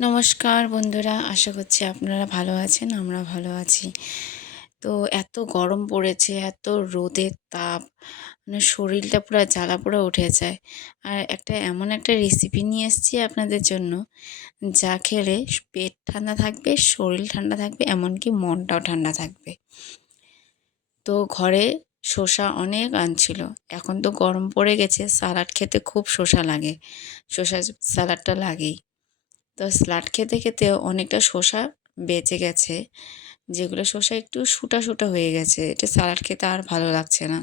নমস্কার বন্ধুরা, আশা করছি আপনারা ভালো আছেন। আমরা ভালো আছি। তো এত গরম পড়েছে, এত রোদের তাপ, মানে শরীরটা পুরা জ্বালা-পোড়া উঠে যায়। আর এমন একটা রেসিপি নিয়ে এসেছি আপনাদের জন্য, যা খেলে পেট ঠান্ডা থাকবে, শরীর ঠান্ডা থাকবে, এমনকি মনটাও ঠান্ডা থাকবে। তো ঘরে শসা অনেক আনছিল। এখন তো গরম পড়ে গেছে, সালাড খেতে খুব শসা লাগে। শসা সালাডটা লাগেই। তো স্যালাড খেতে খেতে অনেকটা শসা বেঁচে গেছে, যেগুলো শসা একটু শুটা হয়ে গেছে, এটা স্যালাড খেতে আর ভালো লাগছে না।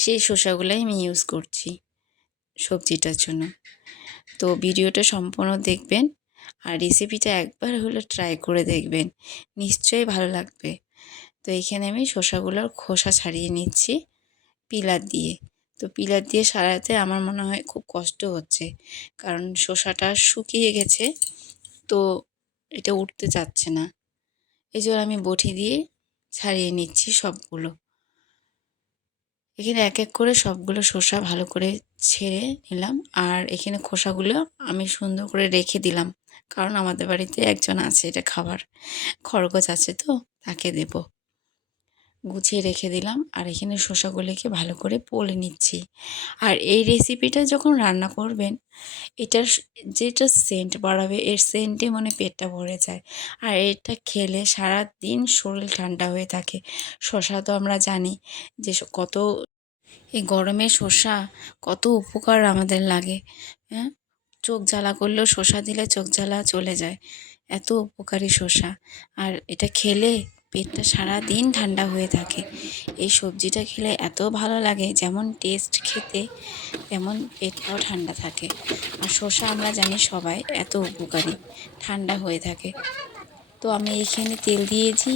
সেই শসাগুলাই আমি ইউজ করছি সবজিটার জন্য। তো ভিডিওটা সম্পূর্ণ দেখবেন আর রেসিপিটা একবার হলো ট্রাই করে দেখবেন, নিশ্চয়ই ভালো লাগবে। তো এখানে আমি শসাগুলোর খোসা ছাড়িয়ে নিচ্ছি পিলার দিয়ে। তো পিলার দিয়ে সারাতে আমার মনে হয় খুব কষ্ট হচ্ছে, কারণ শসাটা শুকিয়ে গেছে, তো এটা উঠতে চাচ্ছে না। এই জন্য আমি বটি দিয়ে ছাড়িয়ে নিচ্ছি সবগুলো। এখানে এক এক করে সবগুলো শসা ভালো করে ছেড়ে নিলাম, আর এখানে খোসাগুলো আমি সুন্দর করে রেখে দিলাম, কারণ আমাদের বাড়িতে একজন আছে এটা খাবার, খরগোশ আছে, তো তাকে দেব। গুছিয়ে রেখে দিলাম, আর এখানে শসাগুলোকে ভালো করে পলে নিচ্ছি। আর এই রেসিপিটা যখন রান্না করবেন, এটার যেটা সেন্ট বাড়াবে, এর সেন্টে মানে পেটটা ভরে যায়। আর এটা খেলে সারা দিন শরীর ঠান্ডা হয়ে থাকে। শসা তো আমরা জানি যে কত, এই গরমে শসা কত উপকার আমাদের লাগে। হ্যাঁ, চোখ জ্বালা করলেও শসা দিলে চোখ জ্বালা চলে যায়, এত উপকারী শসা। আর এটা খেলে পেটটা সারা দিন ঠান্ডা হয়ে থাকে। এই সবজিটা খেলে এত ভালো লাগে, যেমন টেস্ট খেতে, তেমন পেটটাও ঠান্ডা থাকে। আর শসা আমরা জানি সবাই এত উপকারী, ঠান্ডা হয়ে থাকে। তো আমি এইখানে তেল দিয়েছি,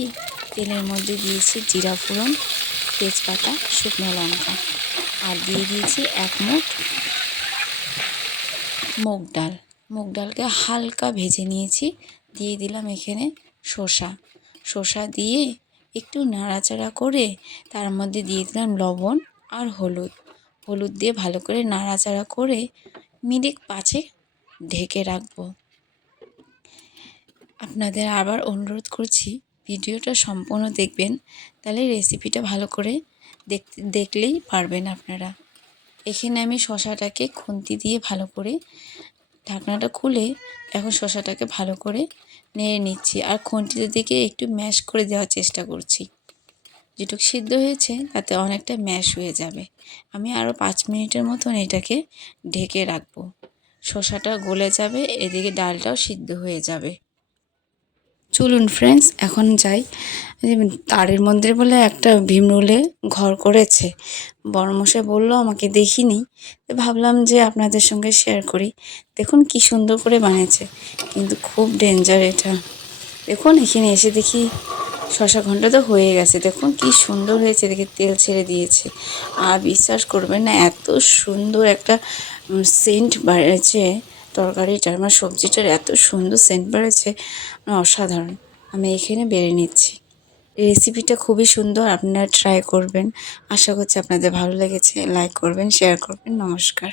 তেলের মধ্যে দিয়েছি জিরা ফোড়ন, তেজপাতা, শুকনো লঙ্কা, আর দিয়ে দিয়েছি 1 মুঠ মুগ ডাল। মুগ ডালকে হালকা ভেজে নিয়েছি, দিয়ে দিলাম এখানে শসা দিয়ে একটু নাড়াচাড়া করে তার মধ্যে দিয়ে দিলাম লবণ আর হলুদ দিয়ে ভালো করে নাড়াচাড়া করে মিনিট 5 ঢেকে রাখবো। আপনাদের আবার অনুরোধ করছি, ভিডিওটা সম্পূর্ণ দেখবেন, তাহলে রেসিপিটা ভালো করে দেখলেই পারবেন আপনারা। এখানে আমি শসাটাকে খুন্তি দিয়ে ভালো করে ঢাকনাটা খুলে এখন শসাটাকে ভালো করে নেড়ে নিচ্ছি, আর খুন্তির দিকে একটু ম্যাশ করে দেওয়ার চেষ্টা করছি। যেটুকু সিদ্ধ হয়েছে তাতে অনেকটা ম্যাশ হয়ে যাবে। আমি আরও 5 মিনিটের মতন এটাকে ঢেকে রাখবো। শসাটা গলে যাবে, এদিকে ডালটাও সিদ্ধ হয়ে যাবে। চলুন ফ্রেন্ডস, এখন যাই। তারের মধ্যে বলে একটা ভীমরুলে ঘর করেছে, বড়মশাই বললো, আমাকে দেখিনি, ভাবলাম যে আপনাদের সঙ্গে শেয়ার করি। দেখুন কি সুন্দর করে বানিয়েছে, কিন্তু খুব ডেঞ্জার এটা। দেখুন এখানে এসে দেখি শশা ঘন্টা তো হয়ে গেছে, দেখুন কি সুন্দর হয়েছে, দেখে তেল ছেড়ে দিয়েছে। আর বিশ্বাস করবেন না, এত সুন্দর একটা সেন্ট বেড়েছে তরকারিটার, আমার সবজিটার এত সুন্দর সেন্ট বেড়েছে, অসাধারণ। আমি এখানে বেড়ে নিচ্ছি। রেসিপিটা খুবই সুন্দর, আপনারা ট্রাই করবেন। আশা করছি আপনাদের ভালো লেগেছে। লাইক করবেন, শেয়ার করবেন। নমস্কার।